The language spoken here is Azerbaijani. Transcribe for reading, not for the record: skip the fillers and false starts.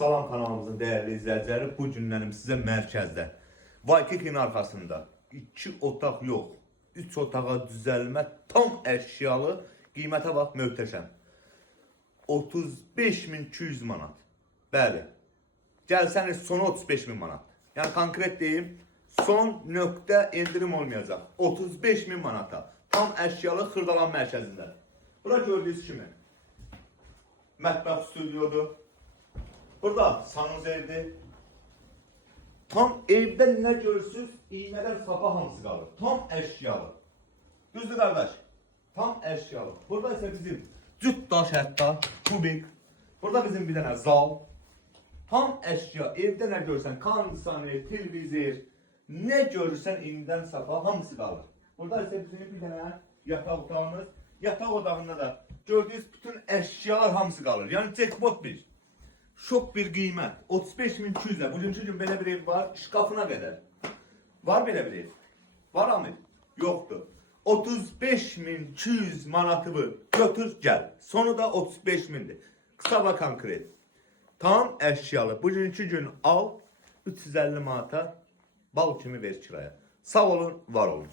Salam kanalımızın değerli izləyiciləri, bu günlərim sizə mərkəzdə Vaykikinin arxasında 2 otaq yox, 3 otağa düzəlmə tam əşyalı, qiymətə bax, möhtəşəm 35.200 manat. Bəli, gəlsəniz sonu 35.000 manat. Yəni konkret deyim, son nöqtə endirim olmayacaq. 35.000 manata tam əşyalı Xırdalan mərkəzində. Bura gördüyünüz kimi mətbəx stüdyodur. Burada sanuzerdir. Tam evdə nə görürsünüz, iynədən sapa hamısı qalır. Tam əşyalı. Düzdür qardaş? Tam əşyalı. Burada isə bizim cüt daş hətta, kubik. Burada bizim bir dənə zal. Tam əşya. Evdə nə görürsən, kondisioner, televizor, nə görürsən iynədən sapa hamısı qalır. Burada isə bizim bir dənə yataq otağımız. Yataq otağında da gördüyünüz bütün əşyalar hamısı qalır. Yəni jackpot bir. Şok bir qiymət. 35.200'ə. Bugünkü gün belə bir ev var. Şkafına qədər. Var belə bir ev. Var Amir? Yoxdur. 35.200 manatı götür gəl. Sonu da 35.000'dir. Kısa və konkret. Tam əşyalı. Bugünkü gün al 350 manata bal kimi ver kiraya. Sağ olun, var olun.